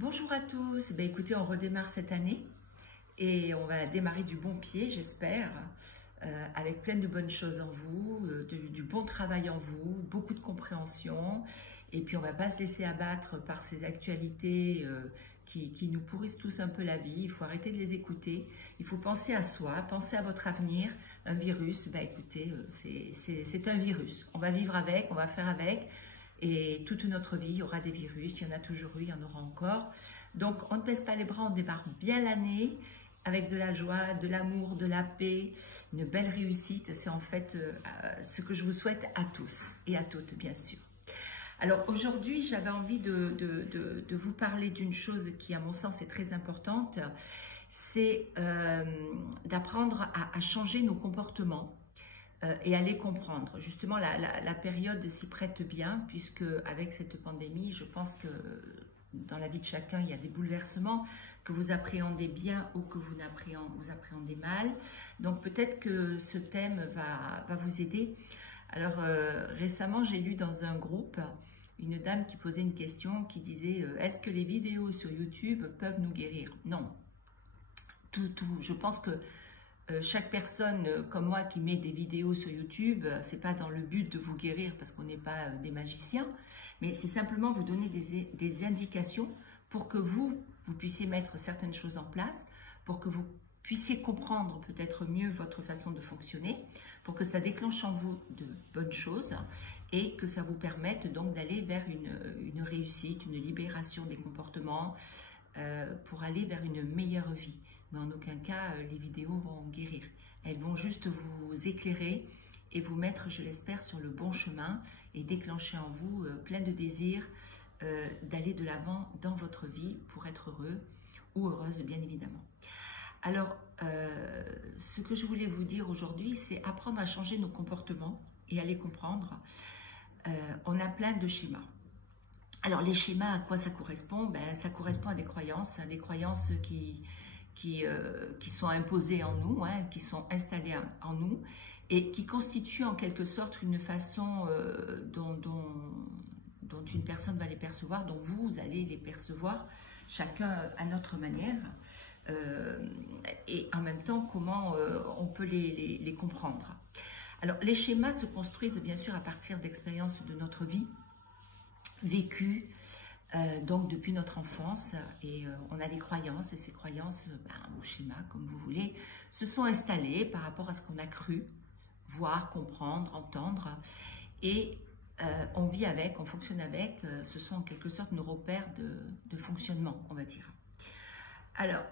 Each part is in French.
Bonjour à tous, écoutez, on redémarre cette année et on va démarrer du bon pied, j'espère, avec plein de bonnes choses en vous, du bon travail en vous, beaucoup de compréhension, et puis on ne va pas se laisser abattre par ces actualités qui nous pourrissent tous un peu la vie. Il faut arrêter de les écouter, il faut penser à soi, penser à votre avenir. Un virus, écoutez, c'est un virus, on va vivre avec, on va faire avec. Et toute notre vie, il y aura des virus, il y en a toujours eu, il y en aura encore. Donc, on ne baisse pas les bras, on démarre bien l'année avec de la joie, de l'amour, de la paix, une belle réussite. C'est en fait ce que je vous souhaite à tous et à toutes, bien sûr. Alors, aujourd'hui, j'avais envie de vous parler d'une chose qui, à mon sens, est très importante. C'est d'apprendre à changer nos comportements. Et à les comprendre. Justement, la période s'y prête bien, puisque avec cette pandémie, je pense que dans la vie de chacun, il y a des bouleversements, que vous appréhendez bien ou que vous appréhendez mal. Donc peut-être que ce thème va vous aider. Alors récemment, j'ai lu dans un groupe une dame qui posait une question qui disait « Est-ce que les vidéos sur YouTube peuvent nous guérir ?» Non. Je pense que chaque personne comme moi qui met des vidéos sur YouTube, c'est pas dans le but de vous guérir parce qu'on n'est pas des magiciens, mais c'est simplement vous donner des indications pour que vous puissiez mettre certaines choses en place, pour que vous puissiez comprendre peut-être mieux votre façon de fonctionner, pour que ça déclenche en vous de bonnes choses et que ça vous permette donc d'aller vers une réussite, une libération des comportements pour aller vers une meilleure vie. Mais en aucun cas, les vidéos vont guérir. Elles vont juste vous éclairer et vous mettre, je l'espère, sur le bon chemin et déclencher en vous plein de désirs d'aller de l'avant dans votre vie pour être heureux ou heureuse, bien évidemment. Alors, ce que je voulais vous dire aujourd'hui, c'est apprendre à changer nos comportements et à les comprendre. On a plein de schémas. Alors, les schémas, à quoi ça correspond? Ça correspond à des croyances qui sont imposées en nous, qui sont installées en nous et qui constituent en quelque sorte une façon dont une personne va les percevoir, dont vous allez les percevoir, chacun à notre manière, et en même temps comment on peut les comprendre. Alors les schémas se construisent bien sûr à partir d'expériences de notre vie, vécues, donc depuis notre enfance, et on a des croyances, et ces croyances, ou schémas comme vous voulez, se sont installées par rapport à ce qu'on a cru, voir, comprendre, entendre, et on vit avec, on fonctionne avec, ce sont en quelque sorte nos repères de fonctionnement, on va dire. Alors,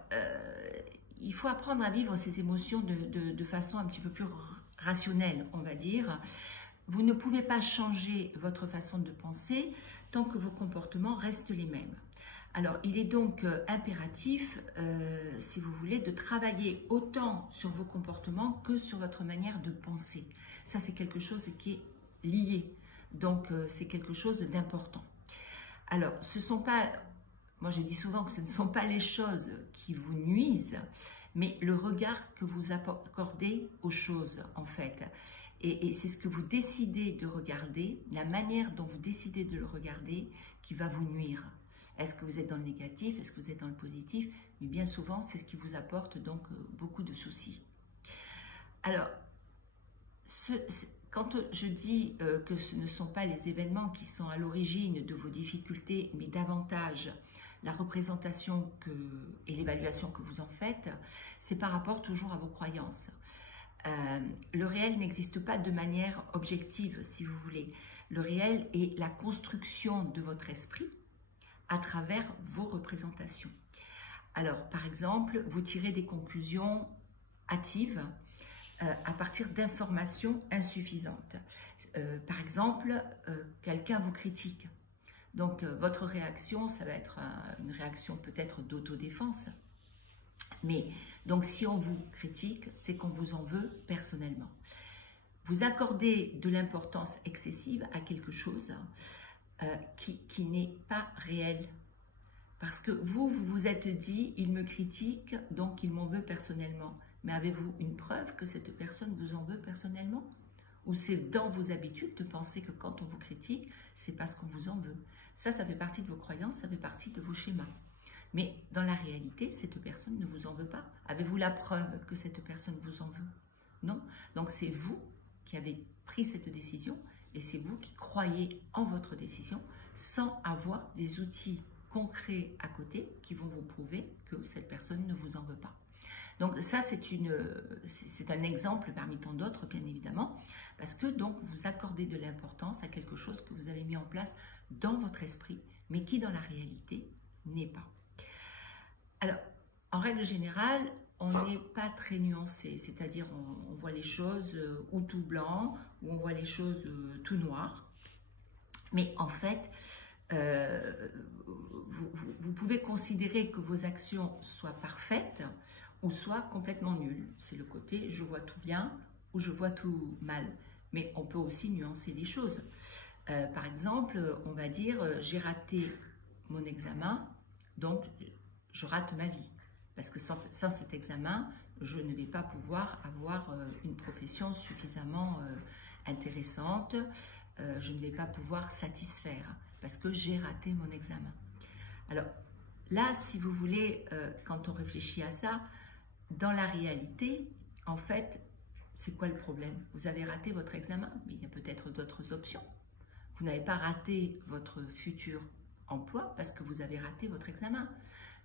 il faut apprendre à vivre ces émotions de façon un petit peu plus rationnelle, on va dire. Vous ne pouvez pas changer votre façon de penser tant que vos comportements restent les mêmes. Alors, il est donc impératif, si vous voulez, de travailler autant sur vos comportements que sur votre manière de penser. Ça, c'est quelque chose qui est lié. Donc, c'est quelque chose d'important. Alors, ce ne sont pas, moi je dis souvent que ce ne sont pas les choses qui vous nuisent, mais le regard que vous accordez aux choses, en fait. Et c'est ce que vous décidez de regarder, la manière dont vous décidez de le regarder qui va vous nuire. Est-ce que vous êtes dans le négatif? Est-ce que vous êtes dans le positif? Mais bien souvent, c'est ce qui vous apporte donc beaucoup de soucis. Alors, quand je dis que ce ne sont pas les événements qui sont à l'origine de vos difficultés, mais davantage la représentation et l'évaluation que vous en faites, c'est par rapport toujours à vos croyances. Le réel n'existe pas de manière objective, si vous voulez. Le réel est la construction de votre esprit à travers vos représentations. Alors, par exemple, vous tirez des conclusions hâtives à partir d'informations insuffisantes. Par exemple, quelqu'un vous critique. Donc, votre réaction, ça va être une réaction peut-être d'autodéfense. Mais donc, si on vous critique, c'est qu'on vous en veut personnellement. Vous accordez de l'importance excessive à quelque chose qui n'est pas réel. Parce que vous vous êtes dit, il me critique, donc il m'en veut personnellement. Mais avez-vous une preuve que cette personne vous en veut personnellement? Ou c'est dans vos habitudes de penser que quand on vous critique, c'est parce qu'on vous en veut? Ça fait partie de vos croyances, ça fait partie de vos schémas. Mais dans la réalité, cette personne ne vous en veut pas. Avez-vous la preuve que cette personne vous en veut? Non. Donc c'est vous qui avez pris cette décision et c'est vous qui croyez en votre décision sans avoir des outils concrets à côté qui vont vous prouver que cette personne ne vous en veut pas. Donc ça, c'est un exemple parmi tant d'autres, bien évidemment, parce que donc vous accordez de l'importance à quelque chose que vous avez mis en place dans votre esprit, mais qui dans la réalité n'est pas. Alors, en règle générale, on n'est pas très nuancé, c'est-à-dire on voit les choses ou tout blanc, ou on voit les choses tout noir, mais en fait, vous pouvez considérer que vos actions soient parfaites ou soient complètement nulles. C'est le côté je vois tout bien ou je vois tout mal. Mais on peut aussi nuancer les choses. Par exemple, on va dire j'ai raté mon examen, donc je rate ma vie. Parce que sans cet examen, je ne vais pas pouvoir avoir une profession suffisamment intéressante. Je ne vais pas pouvoir satisfaire parce que j'ai raté mon examen. Alors là, si vous voulez, quand on réfléchit à ça, dans la réalité, en fait, c'est quoi le problème? Vous avez raté votre examen, mais il y a peut-être d'autres options. Vous n'avez pas raté votre futur emploi parce que vous avez raté votre examen.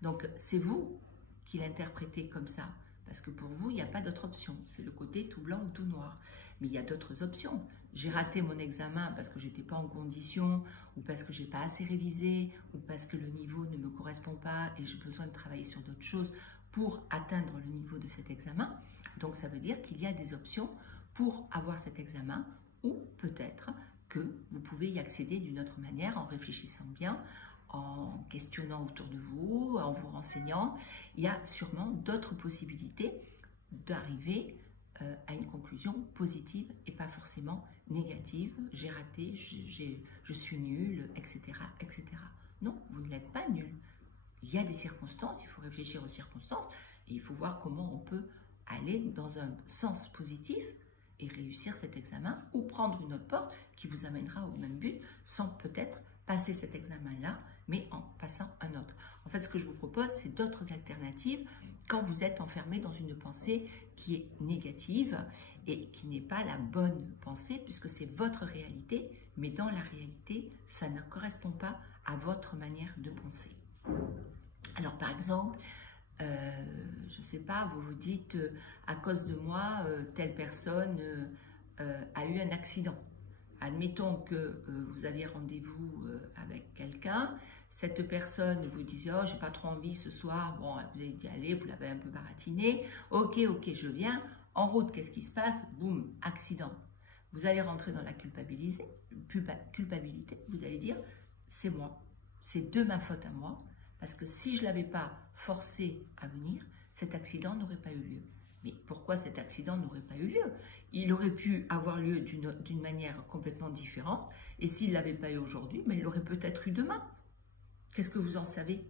Donc, c'est vous qui l'interprétez comme ça. Parce que pour vous, il n'y a pas d'autre option. C'est le côté tout blanc ou tout noir. Mais il y a d'autres options. J'ai raté mon examen parce que je n'étais pas en condition, ou parce que je n'ai pas assez révisé, ou parce que le niveau ne me correspond pas et j'ai besoin de travailler sur d'autres choses pour atteindre le niveau de cet examen. Donc ça veut dire qu'il y a des options pour avoir cet examen, ou peut-être que vous pouvez y accéder d'une autre manière en réfléchissant bien, en questionnant autour de vous, en vous renseignant. Il y a sûrement d'autres possibilités d'arriver à une conclusion positive et pas forcément négative. J'ai raté, je suis nul, etc., etc. Non, vous ne l'êtes pas nul. Il y a des circonstances, il faut réfléchir aux circonstances et il faut voir comment on peut aller dans un sens positif et réussir cet examen ou prendre une autre porte qui vous amènera au même but sans peut-être passer cet examen-là, mais en passant un autre. En fait, ce que je vous propose, c'est d'autres alternatives quand vous êtes enfermé dans une pensée qui est négative et qui n'est pas la bonne pensée, puisque c'est votre réalité, mais dans la réalité, ça ne correspond pas à votre manière de penser. Alors, par exemple, je ne sais pas, vous vous dites, à cause de moi, telle personne a eu un accident. Admettons que vous aviez rendez-vous avec quelqu'un, cette personne vous disait « Oh, j'ai pas trop envie ce soir », bon, vous avez dit « Allez », vous l'avez un peu baratiné, « Ok, je viens ». En route, qu'est-ce qui se passe? Boum, accident. Vous allez rentrer dans la culpabilité, vous allez dire « C'est moi, c'est de ma faute à moi, parce que si je ne l'avais pas forcé à venir, cet accident n'aurait pas eu lieu ». Mais pourquoi cet accident n'aurait pas eu lieu? Il aurait pu avoir lieu d'une manière complètement différente, et s'il ne l'avait pas eu aujourd'hui, mais il l'aurait peut-être eu demain. Qu'est-ce que vous en savez?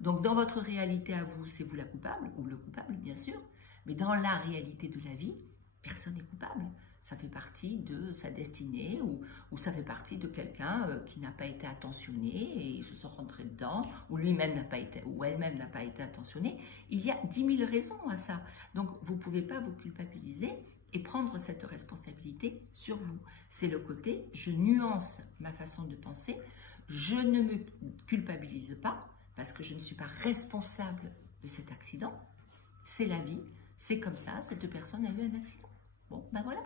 Donc dans votre réalité à vous, c'est vous la coupable, ou le coupable bien sûr, mais dans la réalité de la vie, personne n'est coupable. Ça fait partie de sa destinée, ou ça fait partie de quelqu'un qui n'a pas été attentionné et ils se sont rentrés dedans, ou lui-même n'a pas été, ou elle-même n'a pas été attentionnée. Il y a 10 000 raisons à ça. Donc vous ne pouvez pas vous culpabiliser et prendre cette responsabilité sur vous. C'est le côté, je nuance ma façon de penser, je ne me culpabilise pas parce que je ne suis pas responsable de cet accident. C'est la vie, c'est comme ça, cette personne a eu un accident. Bon, ben voilà.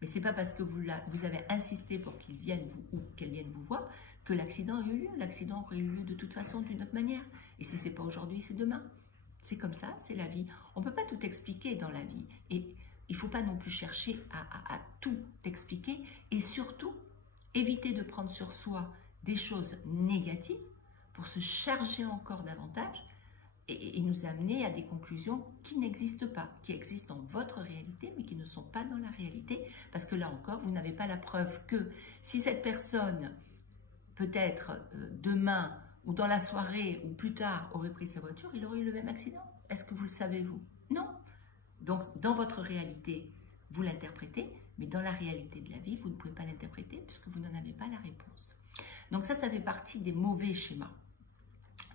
Mais ce n'est pas parce que vous avez insisté pour qu'il vienne ou qu'elle vienne vous voir que l'accident a eu lieu. L'accident aurait eu lieu de toute façon, d'une autre manière. Et si ce n'est pas aujourd'hui, c'est demain. C'est comme ça, c'est la vie. On ne peut pas tout expliquer dans la vie. Et il ne faut pas non plus chercher à tout expliquer. Et surtout, éviter de prendre sur soi des choses négatives pour se charger encore davantage et nous amener à des conclusions qui n'existent pas, qui existent dans votre réalité, mais qui ne sont pas dans la réalité, parce que là encore, vous n'avez pas la preuve que si cette personne, peut-être demain, ou dans la soirée, ou plus tard, aurait pris sa voiture, il aurait eu le même accident. Est-ce que vous le savez, vous? Non. Donc, dans votre réalité, vous l'interprétez, mais dans la réalité de la vie, vous ne pouvez pas l'interpréter, puisque vous n'en avez pas la réponse. Donc ça fait partie des mauvais schémas.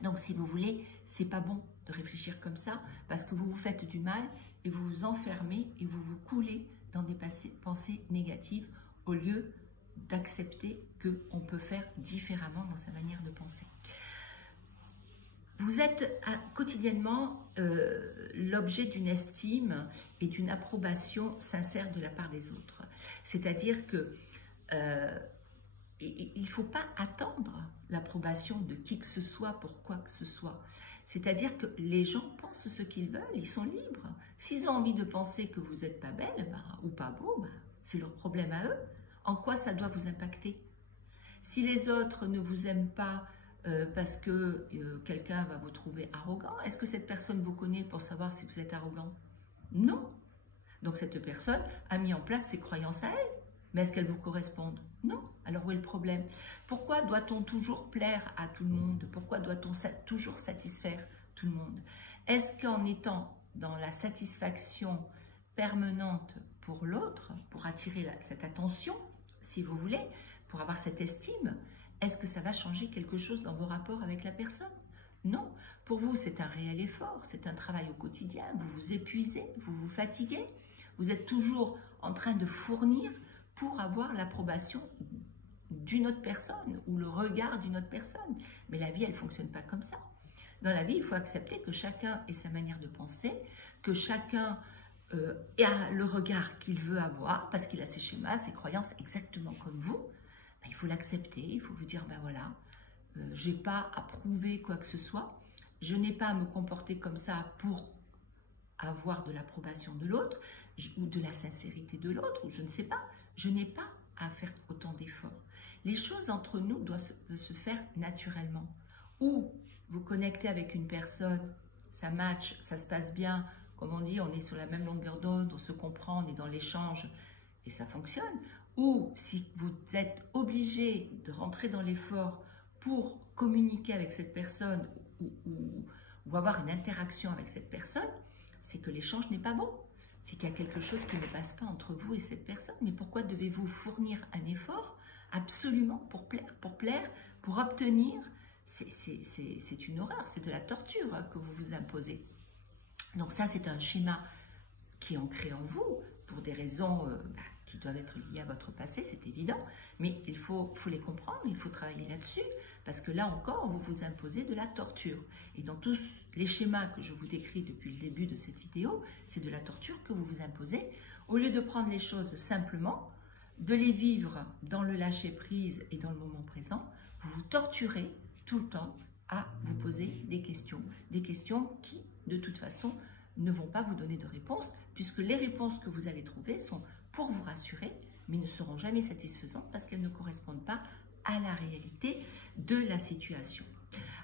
Donc, si vous voulez, c'est pas bon de réfléchir comme ça parce que vous vous faites du mal et vous vous enfermez et vous vous coulez dans des pensées négatives au lieu d'accepter qu'on peut faire différemment dans sa manière de penser. Vous êtes quotidiennement l'objet d'une estime et d'une approbation sincère de la part des autres. C'est-à-dire que il ne faut pas attendre l'approbation de qui que ce soit pour quoi que ce soit. C'est-à-dire que les gens pensent ce qu'ils veulent, ils sont libres. S'ils ont envie de penser que vous n'êtes pas belle ou pas beau, c'est leur problème à eux. En quoi ça doit vous impacter? Si les autres ne vous aiment pas parce que quelqu'un va vous trouver arrogant, est-ce que cette personne vous connaît pour savoir si vous êtes arrogant? Non. Donc cette personne a mis en place ses croyances à elle. Mais est-ce qu'elles vous correspondent? Non. Alors où est le problème? Pourquoi doit-on toujours plaire à tout le monde? Pourquoi doit-on toujours satisfaire tout le monde? Est-ce qu'en étant dans la satisfaction permanente pour l'autre, pour attirer cette attention, si vous voulez, pour avoir cette estime, est-ce que ça va changer quelque chose dans vos rapports avec la personne? Non. Pour vous, c'est un réel effort, c'est un travail au quotidien, vous vous épuisez, vous vous fatiguez, vous êtes toujours en train de fournir pour avoir l'approbation d'une autre personne ou le regard d'une autre personne. Mais la vie, elle ne fonctionne pas comme ça. Dans la vie, il faut accepter que chacun ait sa manière de penser, que chacun a le regard qu'il veut avoir, parce qu'il a ses schémas, ses croyances, exactement comme vous. Il faut l'accepter, il faut vous dire, ben voilà, je n'ai pas à prouver quoi que ce soit, je n'ai pas à me comporter comme ça pour avoir de l'approbation de l'autre, ou de la sincérité de l'autre, ou je ne sais pas, je n'ai pas à faire autant d'efforts. Les choses entre nous doivent se faire naturellement. Ou vous connectez avec une personne, ça match, ça se passe bien, comme on dit, on est sur la même longueur d'onde, on se comprend, on est dans l'échange et ça fonctionne. Ou si vous êtes obligé de rentrer dans l'effort pour communiquer avec cette personne ou avoir une interaction avec cette personne, c'est que l'échange n'est pas bon. C'est qu'il y a quelque chose qui ne passe pas entre vous et cette personne. Mais pourquoi devez-vous fournir un effort absolument pour plaire, pour obtenir? C'est une horreur, c'est de la torture que vous vous imposez. Donc ça, c'est un schéma qui est ancré en vous pour des raisons qui doivent être liées à votre passé, c'est évident. Mais il faut les comprendre, il faut travailler là-dessus, parce que là encore, vous vous imposez de la torture. Et dans tous les schémas que je vous décris depuis le début de cette vidéo, c'est de la torture que vous vous imposez. Au lieu de prendre les choses simplement, de les vivre dans le lâcher-prise et dans le moment présent, vous vous torturez tout le temps à vous poser des questions qui, de toute façon, ne vont pas vous donner de réponse, puisque les réponses que vous allez trouver sont pour vous rassurer, mais ne seront jamais satisfaisantes parce qu'elles ne correspondent pas à la réalité de la situation.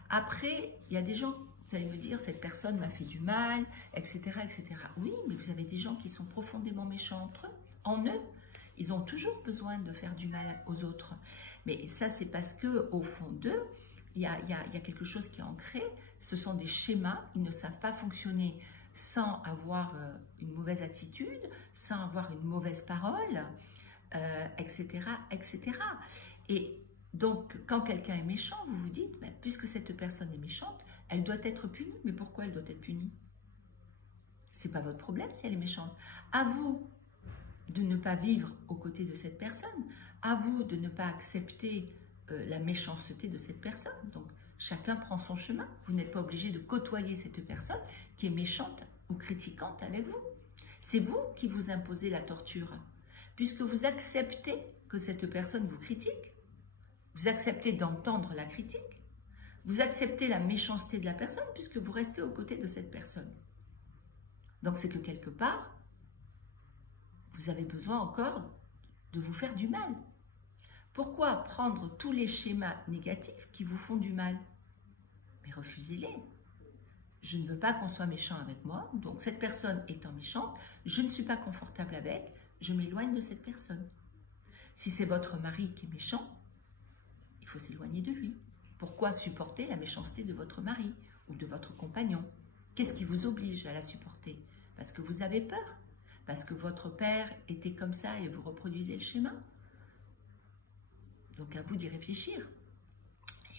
Après, il y a des gens, vous allez me dire, cette personne m'a fait du mal, etc., etc. Oui, mais vous avez des gens qui sont profondément méchants entre eux, en eux. Ils ont toujours besoin de faire du mal aux autres. Mais ça, c'est parce qu'au fond d'eux, il y a quelque chose qui est ancré. Ce sont des schémas, ils ne savent pas fonctionner sans avoir une mauvaise attitude, sans avoir une mauvaise parole, etc., etc. Et donc, quand quelqu'un est méchant, vous vous dites, ben, puisque cette personne est méchante, elle doit être punie. Mais pourquoi elle doit être punie? Ce n'est pas votre problème si elle est méchante. À vous de ne pas vivre aux côtés de cette personne, à vous de ne pas accepter la méchanceté de cette personne. Donc, chacun prend son chemin. Vous n'êtes pas obligé de côtoyer cette personne qui est méchante ou critiquante avec vous. C'est vous qui vous imposez la torture, puisque vous acceptez que cette personne vous critique, vous acceptez d'entendre la critique, vous acceptez la méchanceté de la personne, puisque vous restez aux côtés de cette personne. Donc, c'est que quelque part, vous avez besoin encore de vous faire du mal. Pourquoi prendre tous les schémas négatifs qui vous font du mal? Mais refusez-les. Je ne veux pas qu'on soit méchant avec moi, donc cette personne étant méchante, je ne suis pas confortable avec, je m'éloigne de cette personne. Si c'est votre mari qui est méchant, il faut s'éloigner de lui. Pourquoi supporter la méchanceté de votre mari ou de votre compagnon? Qu'est-ce qui vous oblige à la supporter? Parce que vous avez peur? Parce que votre père était comme ça et vous reproduisez le schéma? Donc à vous d'y réfléchir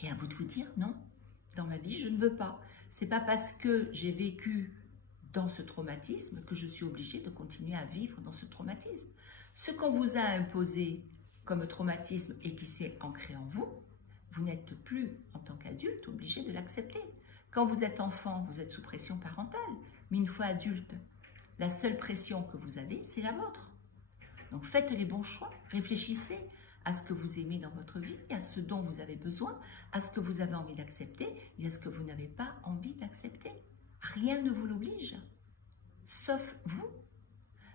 et à vous de vous dire non, dans ma vie, je ne veux pas. C'est pas parce que j'ai vécu dans ce traumatisme que je suis obligée de continuer à vivre dans ce traumatisme. Ce qu'on vous a imposé comme traumatisme et qui s'est ancré en vous, vous n'êtes plus, en tant qu'adulte, obligé de l'accepter. Quand vous êtes enfant, vous êtes sous pression parentale, mais une fois adulte, la seule pression que vous avez, c'est la vôtre. Donc faites les bons choix, réfléchissez à ce que vous aimez dans votre vie, à ce dont vous avez besoin, à ce que vous avez envie d'accepter et à ce que vous n'avez pas envie d'accepter. Rien ne vous l'oblige, sauf vous.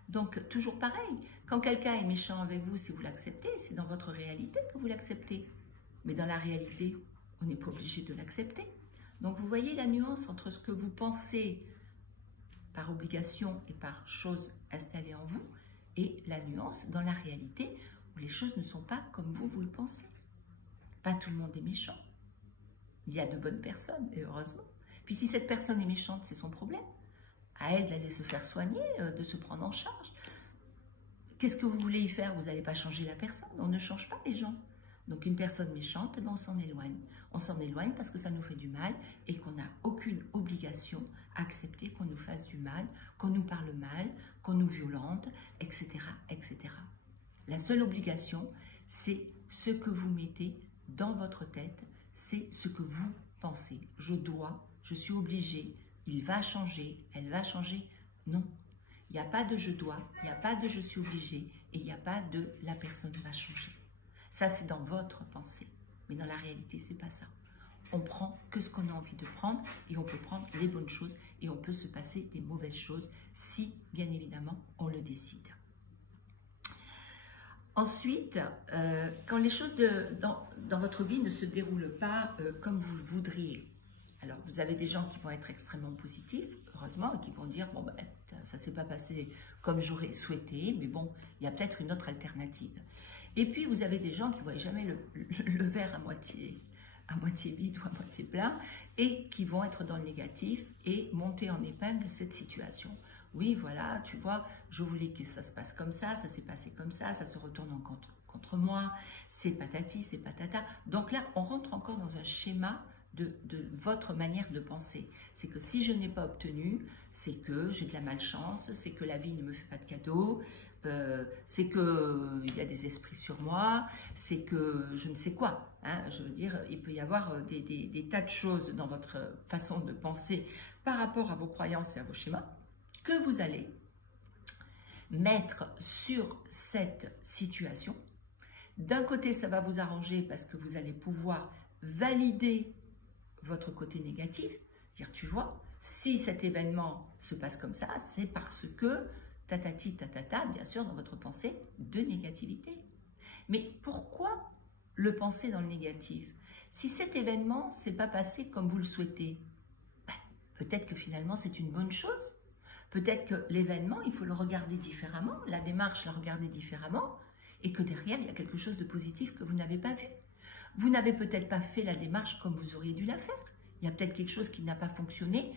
Donc toujours pareil, quand quelqu'un est méchant avec vous, si vous l'acceptez, c'est dans votre réalité que vous l'acceptez. Mais dans la réalité, on n'est pas obligé de l'accepter. Donc vous voyez la nuance entre ce que vous pensez par obligation et par chose installée en vous, et la nuance dans la réalité où les choses ne sont pas comme vous le pensez. Pas tout le monde est méchant. Il y a de bonnes personnes, et heureusement. Puis si cette personne est méchante, c'est son problème. À elle d'aller se faire soigner, de se prendre en charge. Qu'est-ce que vous voulez y faire? Vous n'allez pas changer la personne. On ne change pas les gens. Donc une personne méchante, eh bien, on s'en éloigne. On s'en éloigne parce que ça nous fait du mal et qu'on n'a aucune obligation à accepter qu'on nous fasse du mal, qu'on nous parle mal, qu'on nous violente, etc., etc. La seule obligation, c'est ce que vous mettez dans votre tête, c'est ce que vous pensez. Je dois, je suis obligée, il va changer, elle va changer. Non, il n'y a pas de je dois, il n'y a pas de je suis obligée et il n'y a pas de la personne va changer. Ça, c'est dans votre pensée. Mais dans la réalité, c'est pas ça. On prend que ce qu'on a envie de prendre et on peut prendre les bonnes choses et on peut se passer des mauvaises choses si, bien évidemment, on le décide. Ensuite, quand les choses dans votre vie ne se déroulent pas comme vous le voudriez, alors vous avez des gens qui vont être extrêmement positifs, heureusement, et qui vont dire, bon, ben, ça ne s'est pas passé comme j'aurais souhaité, mais bon, il y a peut-être une autre alternative. Et puis, vous avez des gens qui ne voient jamais le verre à moitié vide ou à moitié plein, et qui vont être dans le négatif et monter en épingle cette situation. Oui, voilà, tu vois, je voulais que ça se passe comme ça s'est passé comme ça se retourne contre moi, c'est patati, c'est patata. Donc là, on rentre encore dans un schéma de votre manière de penser. C'est que si je n'ai pas obtenu, c'est que j'ai de la malchance, c'est que la vie ne me fait pas de cadeaux, c'est qu'il y a des esprits sur moi, c'est que je ne sais quoi. Hein, je veux dire, il peut y avoir des tas de choses dans votre façon de penser par rapport à vos croyances et à vos schémas que vous allez mettre sur cette situation. D'un côté, ça va vous arranger parce que vous allez pouvoir valider votre côté négatif, dire tu vois, si cet événement se passe comme ça, c'est parce que tatati tatata, bien sûr, dans votre pensée de négativité. Mais pourquoi le penser dans le négatif? Si cet événement ne s'est pas passé comme vous le souhaitez, ben, peut-être que finalement c'est une bonne chose. Peut-être que l'événement, il faut le regarder différemment, la démarche, la regarder différemment, et que derrière, il y a quelque chose de positif que vous n'avez pas vu. Vous n'avez peut-être pas fait la démarche comme vous auriez dû la faire. Il y a peut-être quelque chose qui n'a pas fonctionné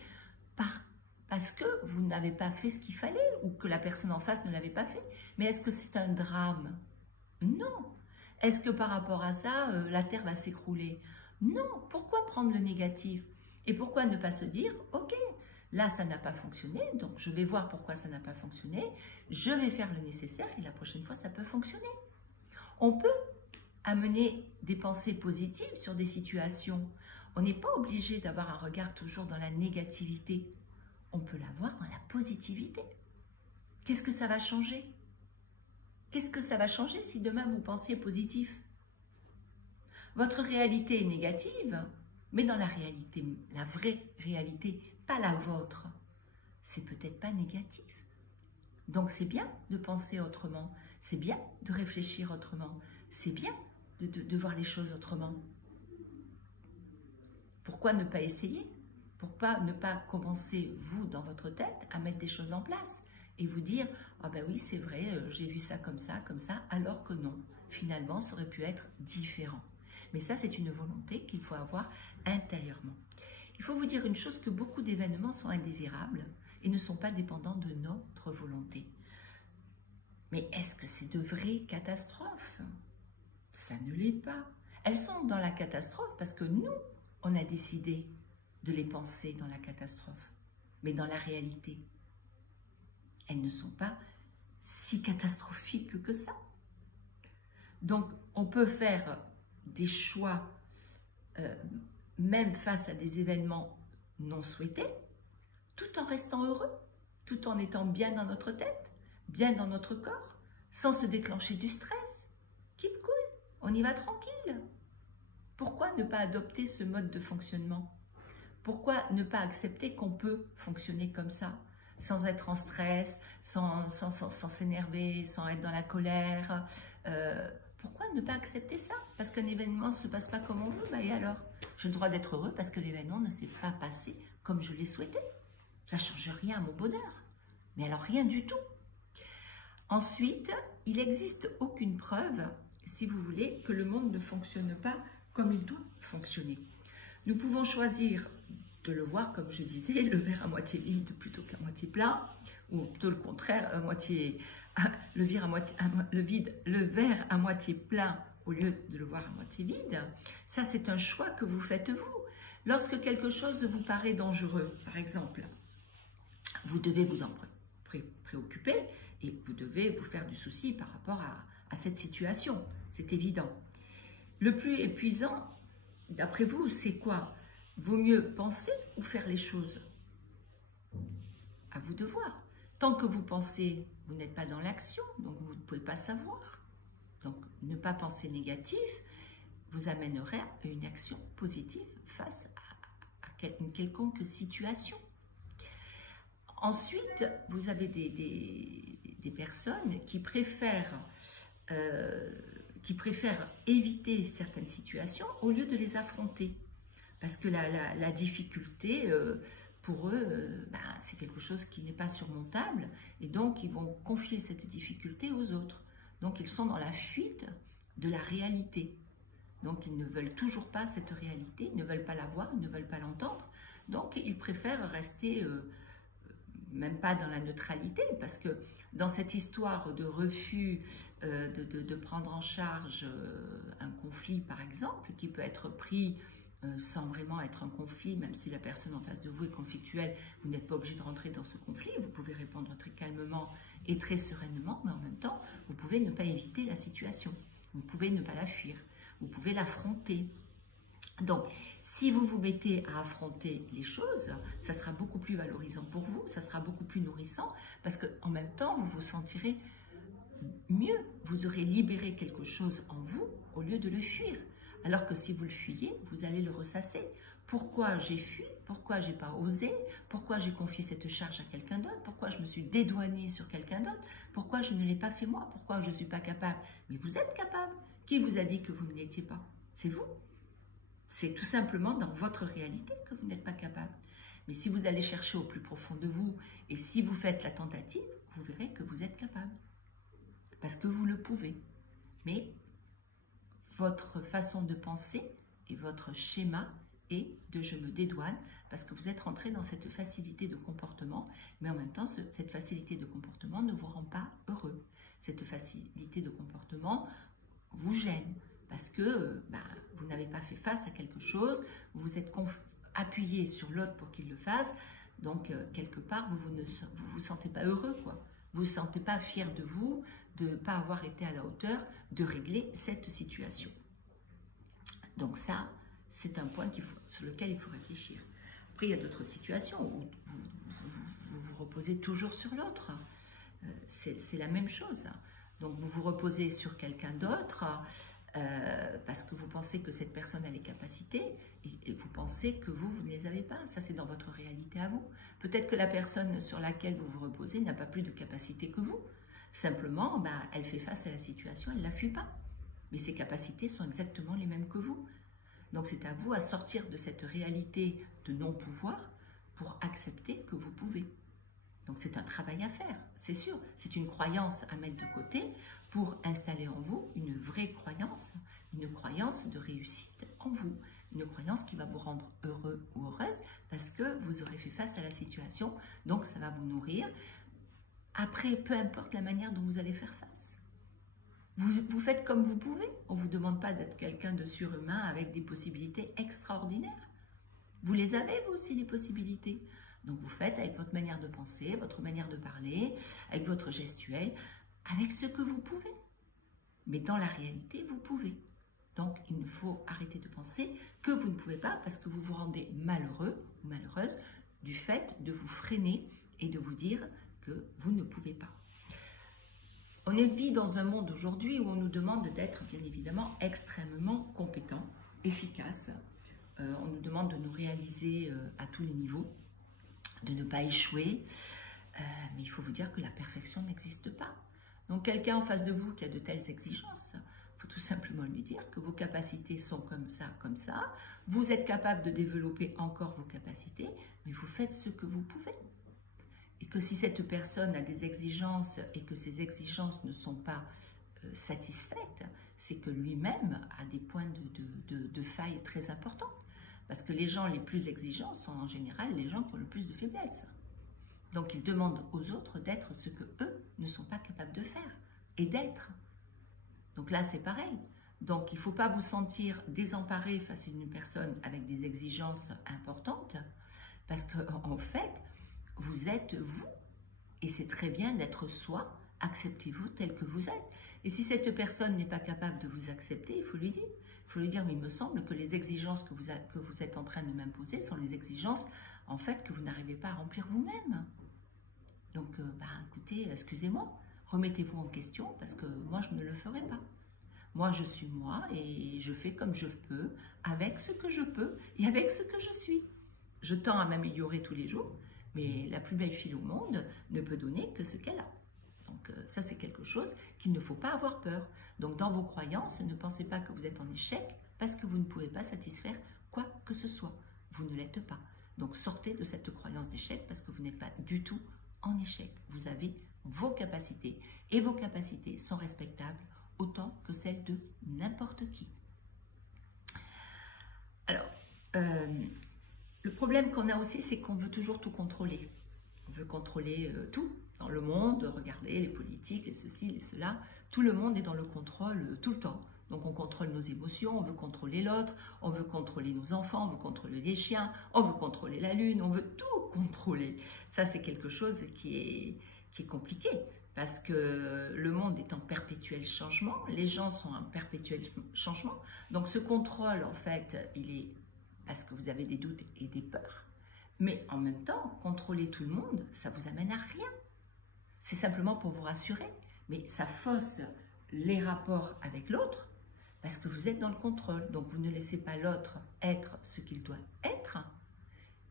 parce que vous n'avez pas fait ce qu'il fallait ou que la personne en face ne l'avait pas fait. Mais est-ce que c'est un drame? Non. Est-ce que par rapport à ça, la Terre va s'écrouler? Non. Pourquoi prendre le négatif? Et pourquoi ne pas se dire, ok, là, ça n'a pas fonctionné, donc je vais voir pourquoi ça n'a pas fonctionné, je vais faire le nécessaire et la prochaine fois, ça peut fonctionner. On peut amener des pensées positives sur des situations. On n'est pas obligé d'avoir un regard toujours dans la négativité. On peut l'avoir dans la positivité. Qu'est-ce que ça va changer? Qu'est-ce que ça va changer si demain vous pensiez positif? Votre réalité est négative, mais dans la réalité, la vraie réalité, pas la vôtre, c'est peut-être pas négatif. Donc c'est bien de penser autrement, c'est bien de réfléchir autrement, c'est bien de voir les choses autrement. Pourquoi ne pas essayer? Pourquoi ne pas commencer, vous, dans votre tête, à mettre des choses en place et vous dire « Ah ben oui, c'est vrai, j'ai vu ça, alors que non. Finalement, ça aurait pu être différent. » Mais ça, c'est une volonté qu'il faut avoir intérieurement. Il faut vous dire une chose, que beaucoup d'événements sont indésirables et ne sont pas dépendants de notre volonté. Mais est-ce que c'est de vraies catastrophes? Ça ne l'est pas. Elles sont dans la catastrophe parce que nous, on a décidé de les penser dans la catastrophe. Mais dans la réalité, elles ne sont pas si catastrophiques que ça. Donc, on peut faire des choix, même face à des événements non souhaités, tout en restant heureux, tout en étant bien dans notre tête, bien dans notre corps, sans se déclencher du stress. Keep cool, on y va tranquille. Pourquoi ne pas adopter ce mode de fonctionnement? Pourquoi ne pas accepter qu'on peut fonctionner comme ça, sans être en stress, sans s'énerver, sans être dans la colère? Pourquoi ne pas accepter ça? Parce qu'un événement ne se passe pas comme on veut, bah et alors? J'ai le droit d'être heureux parce que l'événement ne s'est pas passé comme je l'ai souhaité. Ça ne change rien à mon bonheur. Mais alors rien du tout. Ensuite, il n'existe aucune preuve, si vous voulez, que le monde ne fonctionne pas comme il doit fonctionner. Nous pouvons choisir de le voir, comme je disais, le verre à moitié vide plutôt qu'à moitié plein, ou plutôt le contraire, le verre à moitié plein au lieu de le voir à moitié vide. Ça, c'est un choix que vous faites vous. Lorsque quelque chose vous paraît dangereux, par exemple, vous devez vous en préoccuper et vous devez vous faire du souci par rapport à cette situation. C'est évident. Le plus épuisant, d'après vous, c'est quoi? Vaut mieux penser ou faire les choses? À vous de voir. Tant que vous pensez, vous n'êtes pas dans l'action, donc vous ne pouvez pas savoir. Donc, ne pas penser négatif vous amènerait à une action positive face à une quelconque situation. Ensuite, vous avez des personnes qui préfèrent éviter certaines situations au lieu de les affronter. Parce que la difficulté, pour eux, c'est quelque chose qui n'est pas surmontable. Et donc, ils vont confier cette difficulté aux autres. Donc, ils sont dans la fuite de la réalité. Donc, ils ne veulent toujours pas cette réalité, ils ne veulent pas la voir, ils ne veulent pas l'entendre. Donc, ils préfèrent rester, même pas dans la neutralité, parce que dans cette histoire de refus de prendre en charge un conflit, par exemple, qui peut être pris sans vraiment être un conflit, même si la personne en face de vous est conflictuelle, vous n'êtes pas obligé de rentrer dans ce conflit, vous pouvez répondre très calmement et très sereinement, mais en même temps, vous pouvez ne pas éviter la situation, vous pouvez ne pas la fuir, vous pouvez l'affronter. Donc, si vous vous mettez à affronter les choses, ça sera beaucoup plus valorisant pour vous, ça sera beaucoup plus nourrissant, parce qu'en même temps, vous vous sentirez mieux, vous aurez libéré quelque chose en vous au lieu de le fuir. Alors que si vous le fuyez, vous allez le ressasser. Pourquoi j'ai fui? Pourquoi j'ai pas osé? Pourquoi j'ai confié cette charge à quelqu'un d'autre? Pourquoi je me suis dédouanée sur quelqu'un d'autre? Pourquoi je ne l'ai pas fait moi? Pourquoi je ne suis pas capable? Mais vous êtes capable. Qui vous a dit que vous ne l'étiez pas? C'est vous. C'est tout simplement dans votre réalité que vous n'êtes pas capable. Mais si vous allez chercher au plus profond de vous, et si vous faites la tentative, vous verrez que vous êtes capable. Parce que vous le pouvez. Mais votre façon de penser et votre schéma est de je me dédouane, parce que vous êtes rentré dans cette facilité de comportement, mais en même temps, cette facilité de comportement ne vous rend pas heureux. Cette facilité de comportement vous gêne, parce que vous n'avez pas fait face à quelque chose, vous vous êtes appuyé sur l'autre pour qu'il le fasse, donc quelque part, vous vous sentez pas heureux, quoi. Vous ne vous sentez pas fier de vous, de ne pas avoir été à la hauteur de régler cette situation. Donc ça, c'est un point sur lequel il faut réfléchir. Après, il y a d'autres situations où vous vous reposez toujours sur l'autre. C'est la même chose. Donc vous vous reposez sur quelqu'un d'autre parce que vous pensez que cette personne a les capacités et vous pensez que vous ne les avez pas. Ça, c'est dans votre réalité à vous. Peut-être que la personne sur laquelle vous vous reposez n'a pas plus de capacité que vous. Simplement, elle fait face à la situation, elle ne la fuit pas. Mais ses capacités sont exactement les mêmes que vous. Donc c'est à vous à sortir de cette réalité de non-pouvoir pour accepter que vous pouvez. Donc c'est un travail à faire, c'est sûr. C'est une croyance à mettre de côté pour installer en vous une vraie croyance, une croyance de réussite en vous. Une croyance qui va vous rendre heureux ou heureuse parce que vous aurez fait face à la situation, donc ça va vous nourrir. Après, peu importe la manière dont vous allez faire face. Vous faites comme vous pouvez. On ne vous demande pas d'être quelqu'un de surhumain avec des possibilités extraordinaires. Vous les avez, vous aussi, les possibilités. Donc vous faites avec votre manière de penser, votre manière de parler, avec votre gestuelle, avec ce que vous pouvez. Mais dans la réalité, vous pouvez. Donc il ne faut arrêter de penser que vous ne pouvez pas parce que vous vous rendez malheureux ou malheureuse du fait de vous freiner et de vous dire que vous ne pouvez pas. On vit dans un monde aujourd'hui où on nous demande d'être bien évidemment extrêmement compétent, efficace. On nous demande de nous réaliser à tous les niveaux, de ne pas échouer. Mais il faut vous dire que la perfection n'existe pas. Donc quelqu'un en face de vous qui a de telles exigences, il faut tout simplement lui dire que vos capacités sont comme ça. Vous êtes capable de développer encore vos capacités, mais vous faites ce que vous pouvez. Et que si cette personne a des exigences et que ces exigences ne sont pas satisfaites, c'est que lui-même a des points de faille très importants. Parce que les gens les plus exigeants sont en général les gens qui ont le plus de faiblesses. Donc ils demandent aux autres d'être ce que eux ne sont pas capables de faire et d'être. Donc là c'est pareil. Donc il ne faut pas vous sentir désemparé face à une personne avec des exigences importantes parce qu'en fait, vous êtes vous, et c'est très bien d'être soi, acceptez-vous tel que vous êtes. Et si cette personne n'est pas capable de vous accepter, il faut lui dire. Il faut lui dire, mais il me semble que les exigences que vous êtes en train de m'imposer sont les exigences, en fait, que vous n'arrivez pas à remplir vous-même. Donc, écoutez, excusez-moi, remettez-vous en question, parce que moi, je ne le ferai pas. Moi, je suis moi, et je fais comme je peux, avec ce que je peux, et avec ce que je suis. Je tends à m'améliorer tous les jours, mais la plus belle fille au monde ne peut donner que ce qu'elle a. Donc ça, c'est quelque chose qu'il ne faut pas avoir peur. Donc dans vos croyances, ne pensez pas que vous êtes en échec parce que vous ne pouvez pas satisfaire quoi que ce soit. Vous ne l'êtes pas. Donc sortez de cette croyance d'échec parce que vous n'êtes pas du tout en échec. Vous avez vos capacités et vos capacités sont respectables autant que celles de n'importe qui. Alors, le problème qu'on a aussi, c'est qu'on veut toujours tout contrôler. On veut contrôler tout dans le monde. Regardez les politiques, les ceci, les cela. Tout le monde est dans le contrôle tout le temps. Donc on contrôle nos émotions, on veut contrôler l'autre, on veut contrôler nos enfants, on veut contrôler les chiens, on veut contrôler la lune, on veut tout contrôler. Ça, c'est quelque chose qui est compliqué parce que le monde est en perpétuel changement, les gens sont en perpétuel changement. Donc ce contrôle, en fait, il est parce que vous avez des doutes et des peurs. Mais en même temps, contrôler tout le monde, ça vous amène à rien. C'est simplement pour vous rassurer. Mais ça fausse les rapports avec l'autre parce que vous êtes dans le contrôle. Donc, vous ne laissez pas l'autre être ce qu'il doit être.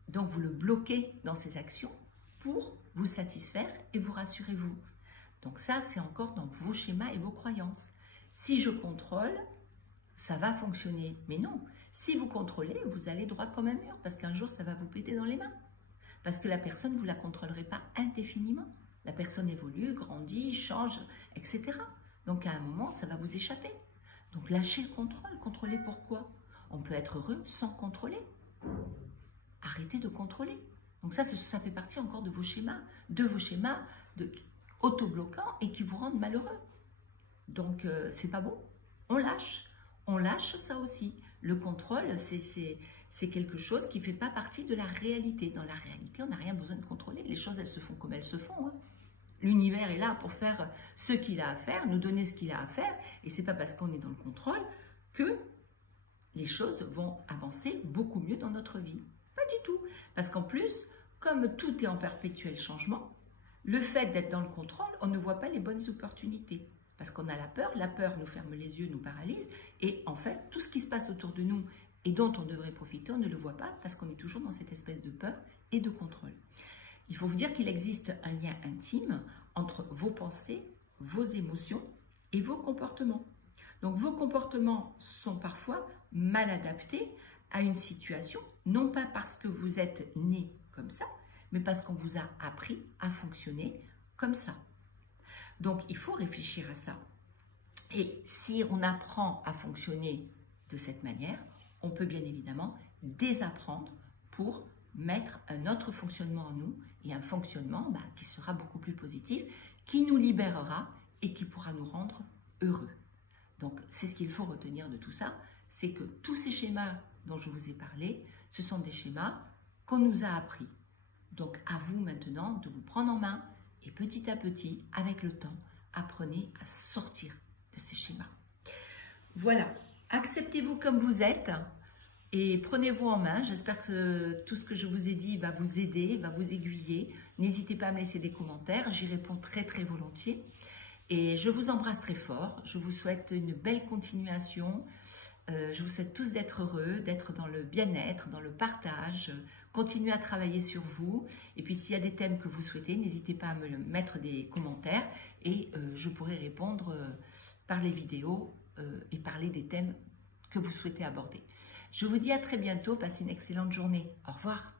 Donc, vous le bloquez dans ses actions pour vous satisfaire et vous rassurer vous. Donc, ça, c'est encore dans vos schémas et vos croyances. Si je contrôle, ça va fonctionner. Mais non. Si vous contrôlez, vous allez droit comme un mur parce qu'un jour, ça va vous péter dans les mains. Parce que la personne, vous ne la contrôlerez pas indéfiniment. La personne évolue, grandit, change, etc. Donc, à un moment, ça va vous échapper. Donc, lâchez le contrôle. Contrôler pourquoi? On peut être heureux sans contrôler. Arrêtez de contrôler. Donc, ça fait partie encore de vos schémas auto-bloquants et qui vous rendent malheureux. Donc, c'est pas bon. On lâche. On lâche ça aussi. Le contrôle, c'est quelque chose qui ne fait pas partie de la réalité. Dans la réalité, on n'a rien besoin de contrôler. Les choses, elles se font comme elles se font. Hein. L'univers est là pour faire ce qu'il a à faire, nous donner ce qu'il a à faire. Et ce n'est pas parce qu'on est dans le contrôle que les choses vont avancer beaucoup mieux dans notre vie. Pas du tout. Parce qu'en plus, comme tout est en perpétuel changement, le fait d'être dans le contrôle, on ne voit pas les bonnes opportunités. Parce qu'on a la peur nous ferme les yeux, nous paralyse, et en fait, tout ce qui se passe autour de nous et dont on devrait profiter, on ne le voit pas parce qu'on est toujours dans cette espèce de peur et de contrôle. Il faut vous dire qu'il existe un lien intime entre vos pensées, vos émotions et vos comportements. Donc vos comportements sont parfois mal adaptés à une situation, non pas parce que vous êtes né comme ça, mais parce qu'on vous a appris à fonctionner comme ça. Donc, il faut réfléchir à ça. Et si on apprend à fonctionner de cette manière, on peut bien évidemment désapprendre pour mettre un autre fonctionnement en nous et un fonctionnement qui sera beaucoup plus positif, qui nous libérera et qui pourra nous rendre heureux. Donc, c'est ce qu'il faut retenir de tout ça, c'est que tous ces schémas dont je vous ai parlé Ce sont des schémas qu'on nous a appris. Donc à vous maintenant de vous prendre en main et petit à petit, avec le temps, apprenez à sortir de ces schémas. Voilà, acceptez-vous comme vous êtes et prenez-vous en main. J'espère que tout ce que je vous ai dit va vous aider, va vous aiguiller. N'hésitez pas à me laisser des commentaires, j'y réponds très très volontiers. Et je vous embrasse très fort, je vous souhaite une belle continuation. Je vous souhaite tous d'être heureux, d'être dans le bien-être, dans le partage. Continuez à travailler sur vous. Et puis s'il y a des thèmes que vous souhaitez, n'hésitez pas à me mettre des commentaires et je pourrai répondre par les vidéos et parler des thèmes que vous souhaitez aborder. Je vous dis à très bientôt, passez une excellente journée. Au revoir.